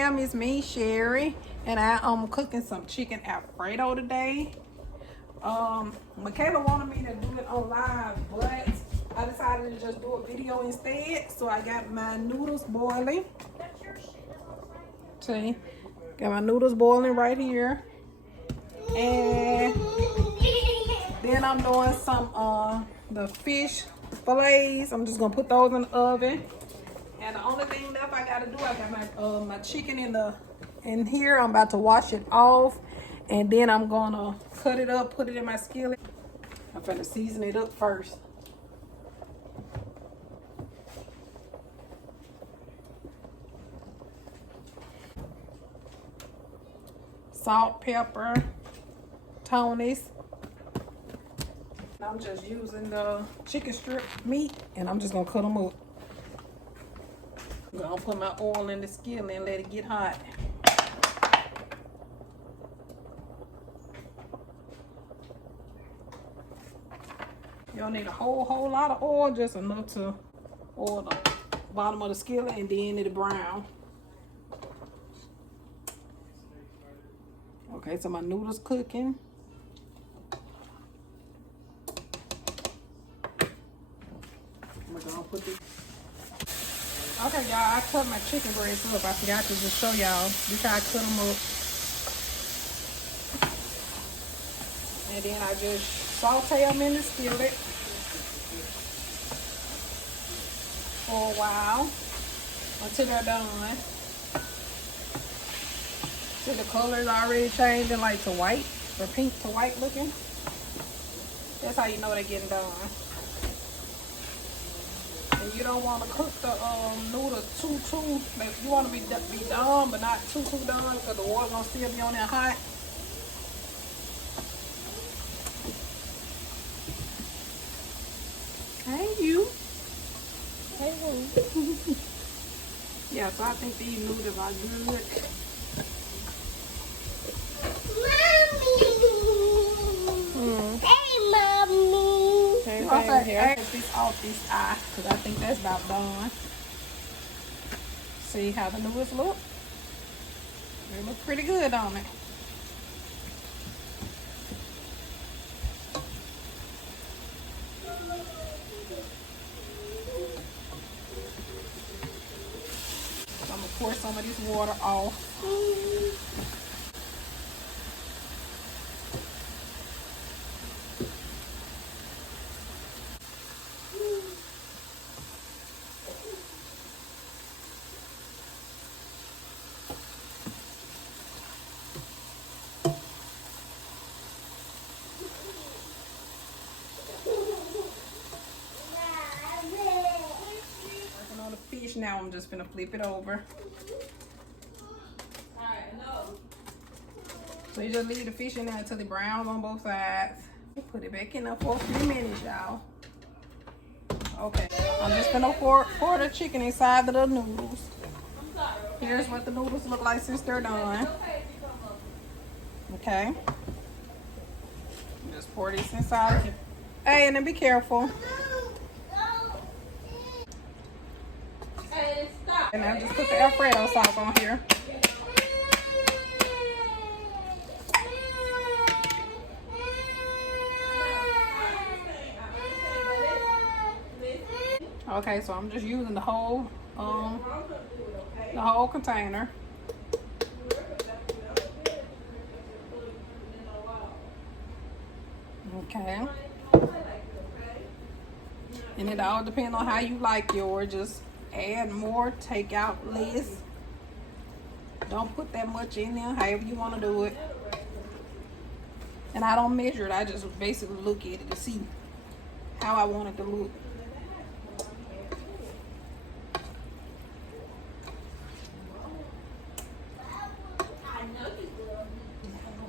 fam, it's me, Sherry, and I am cooking some chicken Alfredo today. Michaela wanted me to do it on live, but I decided to just do a video instead. So I got my noodles boiling. See, got my noodles boiling right here, and then I'm doing some the fish fillets. I'm just gonna put those in the oven. And the only thing left I gotta do, I got my chicken in here. I'm about to wash it off, and then I'm gonna cut it up, put it in my skillet. I'm gonna season it up first. Salt, pepper, Tony's. I'm just using the chicken strip meat, and I'm just gonna cut them up. I'm gonna put my oil in the skillet and let it get hot. You don't need a whole lot of oil, just enough to oil the bottom of the skillet, and then it'll brown. Okay, so my noodles cooking. I'm gonna put this. Okay, y'all, I cut my chicken breasts up. I forgot to just show y'all. This how I cut them up. And then I just saute them in the skillet for a while until they're done. See, the color is already changing, like to white, or pink to white looking. That's how you know they're getting done. And you don't want to cook the noodles too. You want to be done, but not too done, because the water's gonna still be on there hot. Hey you. Hey who? Yeah, so I think these noodles are good. I take this off this eye, because I think that's about done. See how the noodles look? They look pretty good on it. So I'm going to pour some of this water off. Now I'm just gonna flip it over. So you just leave the fish in there until it browns on both sides. Put it back in there for a few minutes, y'all. Okay, I'm just gonna pour the chicken inside of the noodles. Here's what the noodles look like since they're done. Okay, just pour this inside. Hey, and then be careful. And I just put the Alfredo sauce on here. Okay, so I'm just using the whole container. Okay. And it all depends on how you like yours. Just add more, take out less. Don't put that much in there, however you want to do it. And I don't measure it, I just basically look at it to see how I want it to look.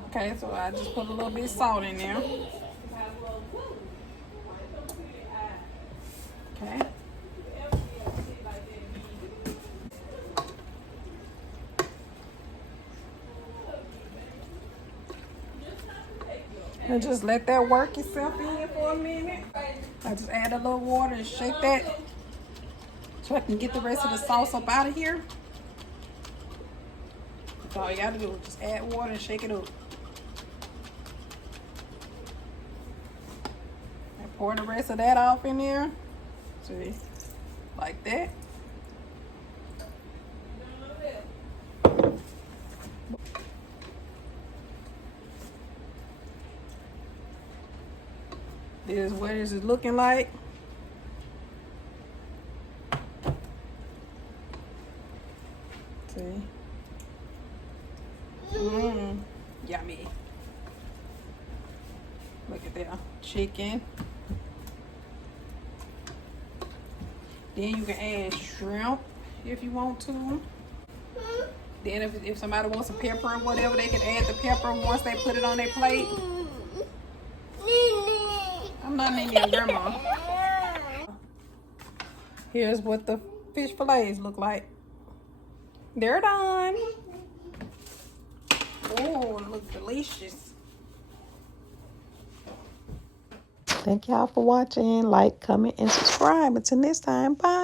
Okay, so I just put a little bit of salt in there. Okay. And just let that work itself in for a minute. I just add a little water and shake that so I can get the rest of the sauce up out of here. So all you gotta do is just add water and shake it up. And pour the rest of that off in there. See, like that. This is what this is looking like. See? Yummy. Look at that chicken. Then you can add shrimp if you want to. Then if somebody wants some pepper or whatever, they can add the pepper once they put it on their plate. I'm not naming your grandma. Here's what the fish fillets look like. They're done. Oh, it looks delicious. Thank y'all for watching. Like, comment, and subscribe. Until next time, bye.